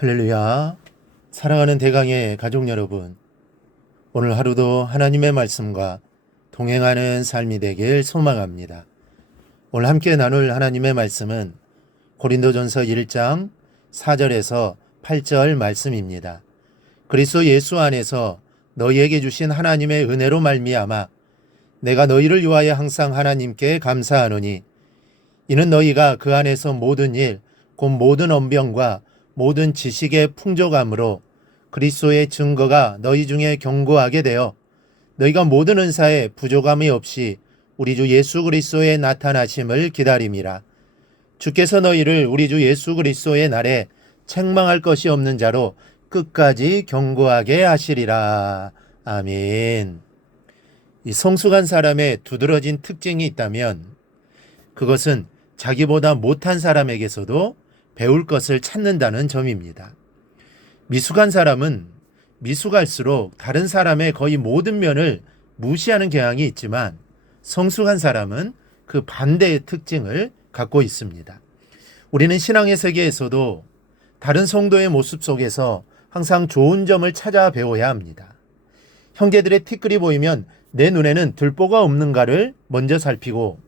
할렐루야. 사랑하는 대강의 가족 여러분, 오늘 하루도 하나님의 말씀과 동행하는 삶이 되길 소망합니다. 오늘 함께 나눌 하나님의 말씀은 고린도전서 1장 4절에서 8절 말씀입니다. 그리스도 예수 안에서 너희에게 주신 하나님의 은혜로 말미암아 내가 너희를 위하여 항상 하나님께 감사하노니 이는 너희가 그 안에서 모든 일, 곧 모든 언병과 모든 지식의 풍족함으로 그리스도의 증거가 너희 중에 견고하게 되어 너희가 모든 은사에 부족함이 없이 우리 주 예수 그리스도의 나타나심을 기다림이라. 주께서 너희를 우리 주 예수 그리스도의 날에 책망할 것이 없는 자로 끝까지 견고하게 하시리라. 아멘. 이 성숙한 사람의 두드러진 특징이 있다면 그것은 자기보다 못한 사람에게서도 배울 것을 찾는다는 점입니다. 미숙한 사람은 미숙할수록 다른 사람의 거의 모든 면을 무시하는 경향이 있지만 성숙한 사람은 그 반대의 특징을 갖고 있습니다. 우리는 신앙의 세계에서도 다른 성도의 모습 속에서 항상 좋은 점을 찾아 배워야 합니다. 형제들의 티끌이 보이면 내 눈에는 들보가 없는가를 먼저 살피고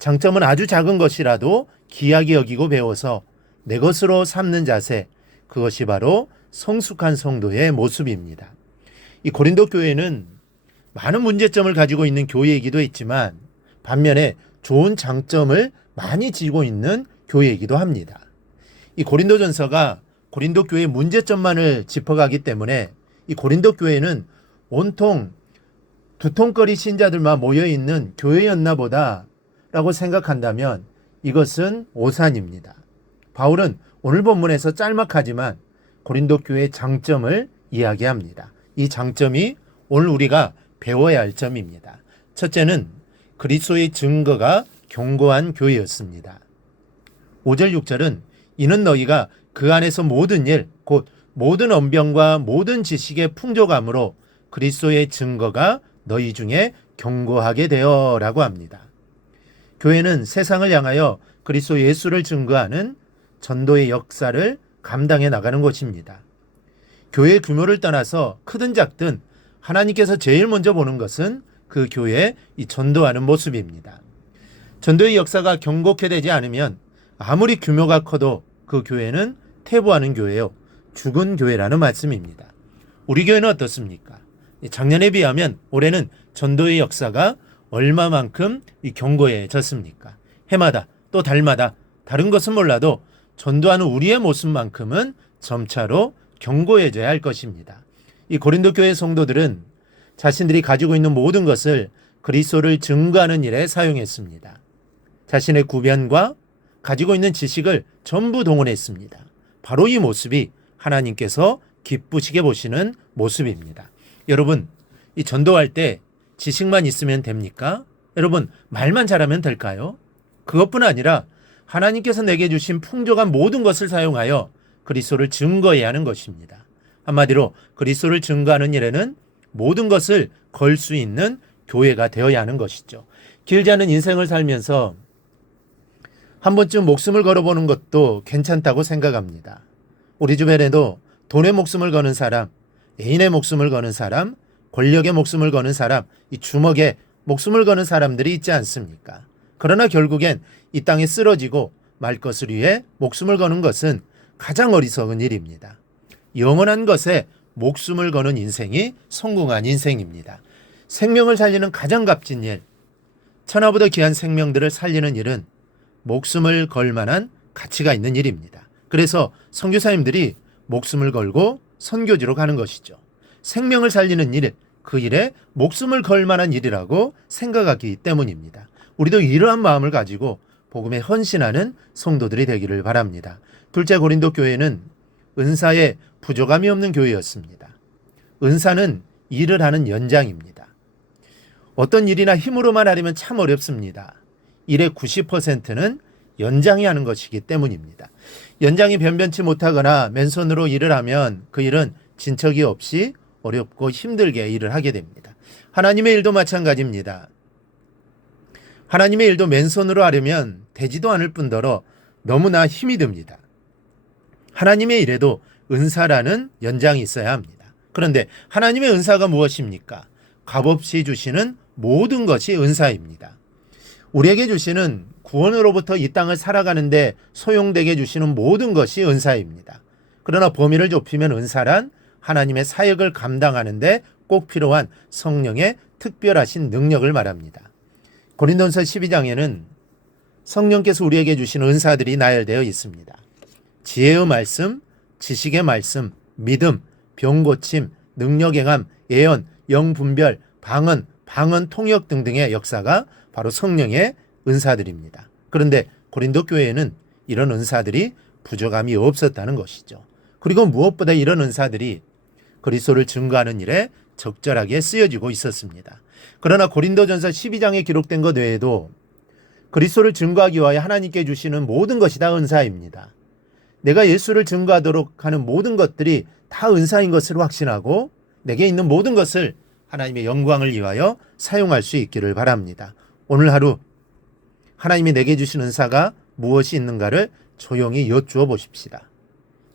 장점은 아주 작은 것이라도 귀하게 여기고 배워서 내 것으로 삼는 자세, 그것이 바로 성숙한 성도의 모습입니다. 이 고린도 교회는 많은 문제점을 가지고 있는 교회이기도 했지만 반면에 좋은 장점을 많이 지고 있는 교회이기도 합니다. 이 고린도전서가 고린도 교회의 문제점만을 짚어가기 때문에 이 고린도 교회는 온통 두통거리 신자들만 모여있는 교회였나 보다라고 생각한다면 이것은 오산입니다. 바울은 오늘 본문에서 짤막하지만 고린도 교회의 장점을 이야기합니다. 이 장점이 오늘 우리가 배워야 할 점입니다. 첫째는 그리스도의 증거가 견고한 교회였습니다. 5절 6절은 이는 너희가 그 안에서 모든 일, 곧 모든 언병과 모든 지식의 풍족함으로 그리스도의 증거가 너희 중에 견고하게 되어라고 합니다. 교회는 세상을 향하여 그리스도 예수를 증거하는 전도의 역사를 감당해 나가는 것입니다. 교회의 규모를 떠나서 크든 작든 하나님께서 제일 먼저 보는 것은 그 교회의 이 전도하는 모습입니다. 전도의 역사가 견고케 되지 않으면 아무리 규모가 커도 그 교회는 퇴보하는 교회요, 죽은 교회라는 말씀입니다. 우리 교회는 어떻습니까? 작년에 비하면 올해는 전도의 역사가 얼마만큼 견고해졌습니까? 해마다 또 달마다 다른 것은 몰라도 전도하는 우리의 모습만큼은 점차로 견고해져야 할 것입니다. 이 고린도 교회 성도들은 자신들이 가지고 있는 모든 것을 그리스도를 증거하는 일에 사용했습니다. 자신의 구변과 가지고 있는 지식을 전부 동원했습니다. 바로 이 모습이 하나님께서 기쁘시게 보시는 모습입니다. 여러분, 이 전도할 때 지식만 있으면 됩니까? 여러분, 말만 잘하면 될까요? 그것뿐 아니라 하나님께서 내게 주신 풍족한 모든 것을 사용하여 그리스도를 증거해야 하는 것입니다. 한마디로 그리스도를 증거하는 일에는 모든 것을 걸 수 있는 교회가 되어야 하는 것이죠. 길지 않은 인생을 살면서 한 번쯤 목숨을 걸어보는 것도 괜찮다고 생각합니다. 우리 주변에도 돈의 목숨을 거는 사람, 애인의 목숨을 거는 사람, 권력의 목숨을 거는 사람, 이 주먹에 목숨을 거는 사람들이 있지 않습니까? 그러나 결국엔 이 땅에 쓰러지고 말 것을 위해 목숨을 거는 것은 가장 어리석은 일입니다. 영원한 것에 목숨을 거는 인생이 성공한 인생입니다. 생명을 살리는 가장 값진 일, 천하보다 귀한 생명들을 살리는 일은 목숨을 걸 만한 가치가 있는 일입니다. 그래서 선교사님들이 목숨을 걸고 선교지로 가는 것이죠. 생명을 살리는 일, 그 일에 목숨을 걸 만한 일이라고 생각하기 때문입니다. 우리도 이러한 마음을 가지고 복음에 헌신하는 성도들이 되기를 바랍니다. 둘째, 고린도 교회는 은사에 부족함이 없는 교회였습니다. 은사는 일을 하는 연장입니다. 어떤 일이나 힘으로만 하려면 참 어렵습니다. 일의 90%는 연장이 하는 것이기 때문입니다. 연장이 변변치 못하거나 맨손으로 일을 하면 그 일은 진척이 없이 어렵고 힘들게 일을 하게 됩니다. 하나님의 일도 마찬가지입니다. 하나님의 일도 맨손으로 하려면 되지도 않을 뿐더러 너무나 힘이 듭니다. 하나님의 일에도 은사라는 연장이 있어야 합니다. 그런데 하나님의 은사가 무엇입니까? 값없이 주시는 모든 것이 은사입니다. 우리에게 주시는 구원으로부터 이 땅을 살아가는데 소용되게 주시는 모든 것이 은사입니다. 그러나 범위를 좁히면 은사란 하나님의 사역을 감당하는데 꼭 필요한 성령의 특별하신 능력을 말합니다. 고린도전서 12장에는 성령께서 우리에게 주시는 은사들이 나열되어 있습니다. 지혜의 말씀, 지식의 말씀, 믿음, 병고침, 능력행함, 예언, 영분별, 방언 통역 등등의 역사가 바로 성령의 은사들입니다. 그런데 고린도 교회에는 이런 은사들이 부족함이 없었다는 것이죠. 그리고 무엇보다 이런 은사들이 그리스도를 증거하는 일에 적절하게 쓰여지고 있었습니다. 그러나 고린도전서 12장에 기록된 것 외에도 그리스도를 증거하기 위하여 하나님께 주시는 모든 것이 다 은사입니다. 내가 예수를 증거하도록 하는 모든 것들이 다 은사인 것을 확신하고 내게 있는 모든 것을 하나님의 영광을 위하여 사용할 수 있기를 바랍니다. 오늘 하루 하나님이 내게 주신 은사가 무엇이 있는가를 조용히 여쭈어 보십시다.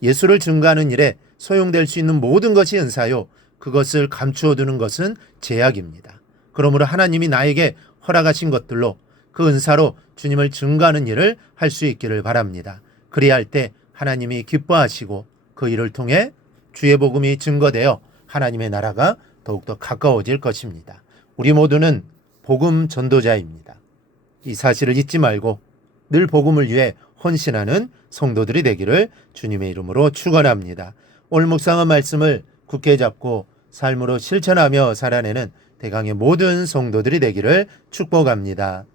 예수를 증거하는 일에 소용될 수 있는 모든 것이 은사요, 그것을 감추어 두는 것은 죄악입니다. 그러므로 하나님이 나에게 허락하신 것들로 그 은사로 주님을 증거하는 일을 할 수 있기를 바랍니다. 그래야 할 때 하나님이 기뻐하시고 그 일을 통해 주의 복음이 증거되어 하나님의 나라가 더욱더 가까워질 것입니다. 우리 모두는 복음 전도자입니다. 이 사실을 잊지 말고 늘 복음을 위해 헌신하는 성도들이 되기를 주님의 이름으로 축원합니다. 오늘 묵상한 말씀을 굳게 잡고 삶으로 실천하며 살아내는 대강의 모든 성도들이 되기를 축복합니다.